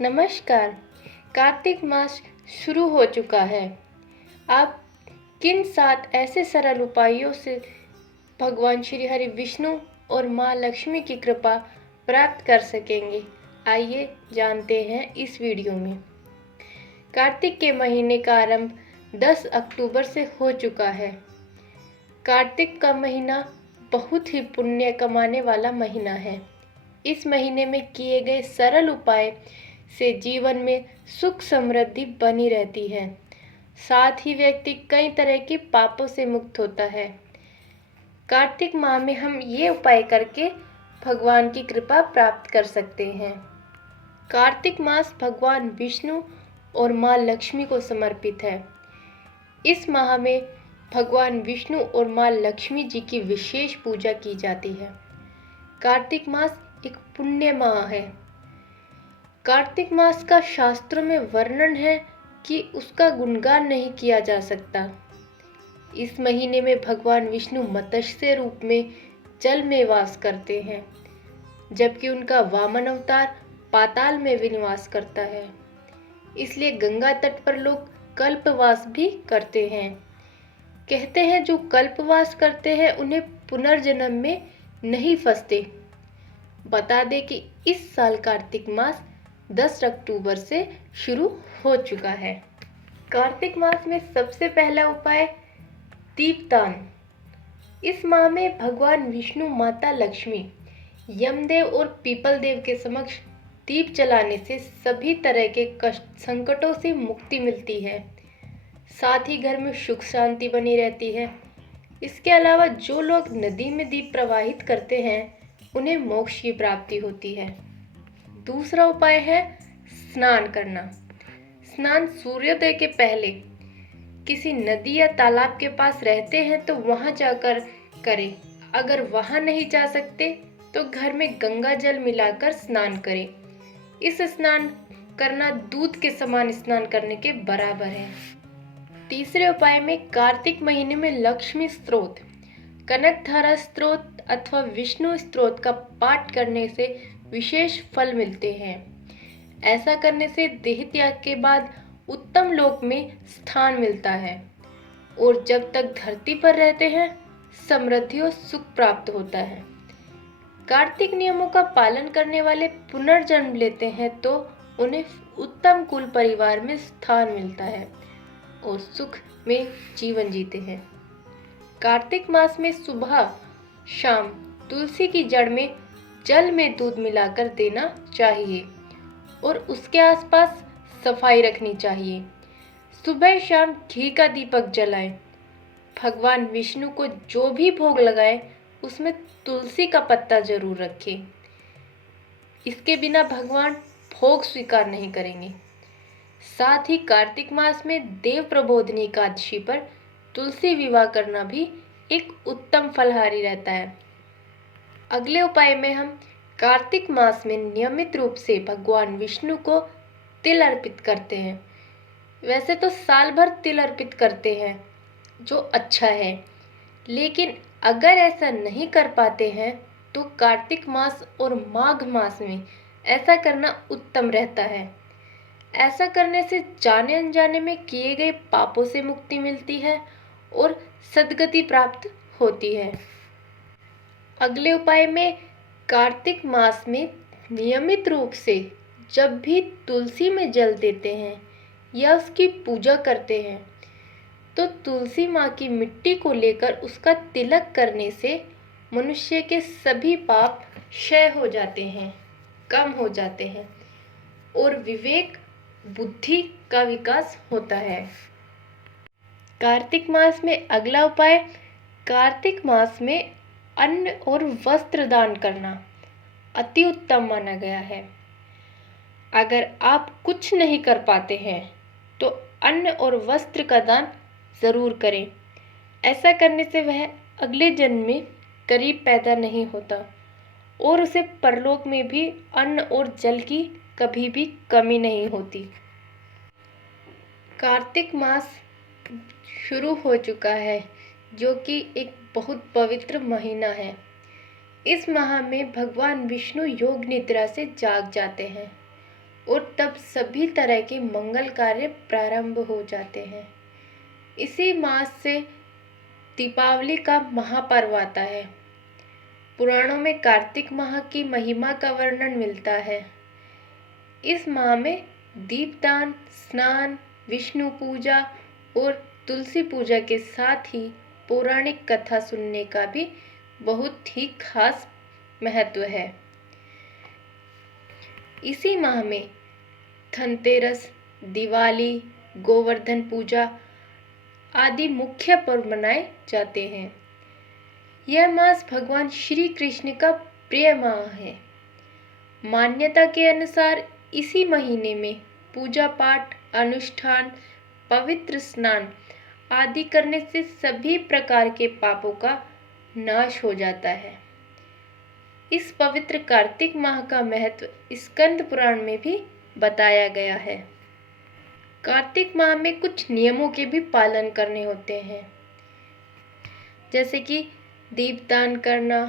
नमस्कार। कार्तिक मास शुरू हो चुका है। आप किन 7 ऐसे सरल उपायों से भगवान श्री हरि विष्णु और माँ लक्ष्मी की कृपा प्राप्त कर सकेंगे? आइए जानते हैं इस वीडियो में। कार्तिक के महीने का आरंभ 10 अक्टूबर से हो चुका है। कार्तिक का महीना बहुत ही पुण्य कमाने वाला महीना है। इस महीने में किए गए सरल उपाय से जीवन में सुख समृद्धि बनी रहती है। साथ ही व्यक्ति कई तरह के पापों से मुक्त होता है। कार्तिक माह में हम ये उपाय करके भगवान की कृपा प्राप्त कर सकते हैं। कार्तिक मास भगवान विष्णु और माँ लक्ष्मी को समर्पित है। इस माह में भगवान विष्णु और माँ लक्ष्मी जी की विशेष पूजा की जाती है। कार्तिक मास एक पुण्य माह है। कार्तिक मास का शास्त्रों में वर्णन है कि उसका गुणगान नहीं किया जा सकता। इस महीने में भगवान विष्णु मत्स्य रूप में जल में वास करते हैं, जबकि उनका वामन अवतार पाताल में भी निवास करता है। इसलिए गंगा तट पर लोग कल्पवास भी करते हैं। कहते हैं जो कल्पवास करते हैं उन्हें पुनर्जन्म में नहीं फंसते। बता दें कि इस साल कार्तिक मास 10 अक्टूबर से शुरू हो चुका है। कार्तिक मास में सबसे पहला उपाय दीपदान। इस माह में भगवान विष्णु, माता लक्ष्मी, यमदेव और पीपल देव के समक्ष दीप जलाने से सभी तरह के कष्ट संकटों से मुक्ति मिलती है। साथ ही घर में सुख शांति बनी रहती है। इसके अलावा जो लोग नदी में दीप प्रवाहित करते हैं उन्हें मोक्ष की प्राप्ति होती है। दूसरा उपाय है स्नान करना। स्नान सूर्योदय के पहले किसी नदी या तालाब के पास रहते हैं तो वहां जाकर करें। अगर वहां नहीं जा सकते तो घर में गंगा जल मिलाकर स्नान करें। इस स्नान करना दूध के समान स्नान करने के बराबर है। तीसरे उपाय में कार्तिक महीने में लक्ष्मी स्तोत्र, कनकधारा स्तोत्र अथवा विष्णु स्तोत्र का पाठ करने से विशेष फल मिलते हैं। ऐसा करने से देह त्याग के बाद उत्तम लोक में स्थान मिलता है और जब तक धरती पर रहते हैं समृद्धि और सुख प्राप्त होता है। कार्तिक नियमों का पालन करने वाले पुनर्जन्म लेते हैं तो उन्हें उत्तम कुल परिवार में स्थान मिलता है और सुख में जीवन जीते हैं। कार्तिक मास में सुबह शाम तुलसी की जड़ में जल में दूध मिलाकर देना चाहिए और उसके आसपास सफाई रखनी चाहिए। सुबह शाम घी का दीपक जलाएं। भगवान विष्णु को जो भी भोग लगाएं उसमें तुलसी का पत्ता जरूर रखें। इसके बिना भगवान भोग स्वीकार नहीं करेंगे। साथ ही कार्तिक मास में देव प्रबोधिनी एकादशी पर तुलसी विवाह करना भी एक उत्तम फलहारी रहता है। अगले उपाय में हम कार्तिक मास में नियमित रूप से भगवान विष्णु को तिल अर्पित करते हैं। वैसे तो साल भर तिल अर्पित करते हैं जो अच्छा है, लेकिन अगर ऐसा नहीं कर पाते हैं तो कार्तिक मास और माघ मास में ऐसा करना उत्तम रहता है। ऐसा करने से जाने अनजाने में किए गए पापों से मुक्ति मिलती है और सद्गति प्राप्त होती है। अगले उपाय में कार्तिक मास में नियमित रूप से जब भी तुलसी में जल देते हैं या उसकी पूजा करते हैं तो तुलसी माँ की मिट्टी को लेकर उसका तिलक करने से मनुष्य के सभी पाप क्षय हो जाते हैं, कम हो जाते हैं और विवेक बुद्धि का विकास होता है। कार्तिक मास में अगला उपाय कार्तिक मास में अन्न और वस्त्र दान करना अति उत्तम माना गया है। अगर आप कुछ नहीं कर पाते हैं तो अन्न और वस्त्र का दान जरूर करें। ऐसा करने से वह अगले जन्म में गरीब पैदा नहीं होता और उसे परलोक में भी अन्न और जल की कभी भी कमी नहीं होती। कार्तिक मास शुरू हो चुका है जो कि एक बहुत पवित्र महीना है। इस माह में भगवान विष्णु योग निद्रा से जाग जाते हैं और तब सभी तरह के मंगल कार्य प्रारंभ हो जाते हैं। इसी मास से दीपावली का महापर्व आता है। पुराणों में कार्तिक माह की महिमा का वर्णन मिलता है। इस माह में दीपदान, स्नान, विष्णु पूजा और तुलसी पूजा के साथ ही पौराणिक कथा सुनने का भी बहुत ही खास महत्व है। इसी माह में धनतेरस, दिवाली, गोवर्धन पूजा आदि मुख्य पर्व मनाए जाते हैं। यह मास भगवान श्री कृष्ण का प्रिय माह है। मान्यता के अनुसार इसी महीने में पूजा पाठ, अनुष्ठान, पवित्र स्नान आदि करने से सभी प्रकार के पापों का नाश हो जाता है। इस पवित्र कार्तिक माह का महत्व स्कंद पुराण में भी बताया गया है। कार्तिक माह में कुछ नियमों के भी पालन करने होते हैं, जैसे कि दीपदान करना,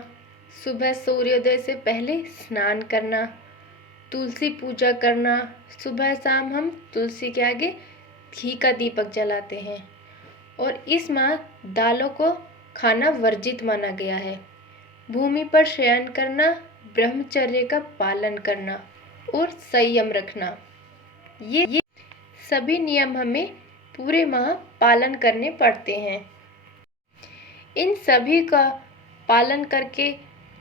सुबह सूर्योदय से पहले स्नान करना, तुलसी पूजा करना। सुबह शाम हम तुलसी के आगे घी का दीपक जलाते हैं। और इस माह दालों को खाना वर्जित माना गया है। भूमि पर शयन करना, ब्रह्मचर्य का पालन करना और संयम रखना, ये सभी नियम हमें पूरे माह पालन करने पड़ते हैं। इन सभी का पालन करके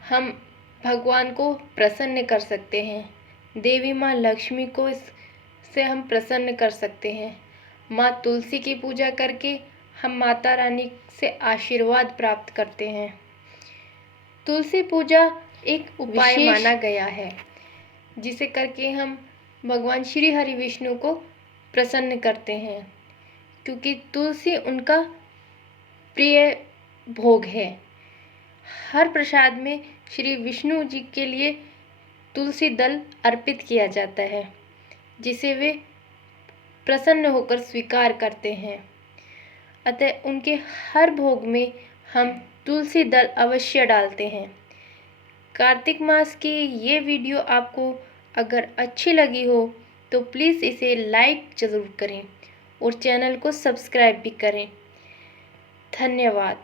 हम भगवान को प्रसन्न कर सकते हैं। देवी माँ लक्ष्मी को इससे हम प्रसन्न कर सकते हैं। माँ तुलसी की पूजा करके हम माता रानी से आशीर्वाद प्राप्त करते हैं। तुलसी पूजा एक उपाय माना गया है, जिसे करके हम भगवान श्री हरि विष्णु को प्रसन्न करते हैं, क्योंकि तुलसी उनका प्रिय भोग है। हर प्रसाद में श्री विष्णु जी के लिए तुलसी दल अर्पित किया जाता है, जिसे वे प्रसन्न होकर स्वीकार करते हैं। अतः उनके हर भोग में हम तुलसी दल अवश्य डालते हैं। कार्तिक मास की ये वीडियो आपको अगर अच्छी लगी हो तो प्लीज़ इसे लाइक ज़रूर करें और चैनल को सब्सक्राइब भी करें। धन्यवाद।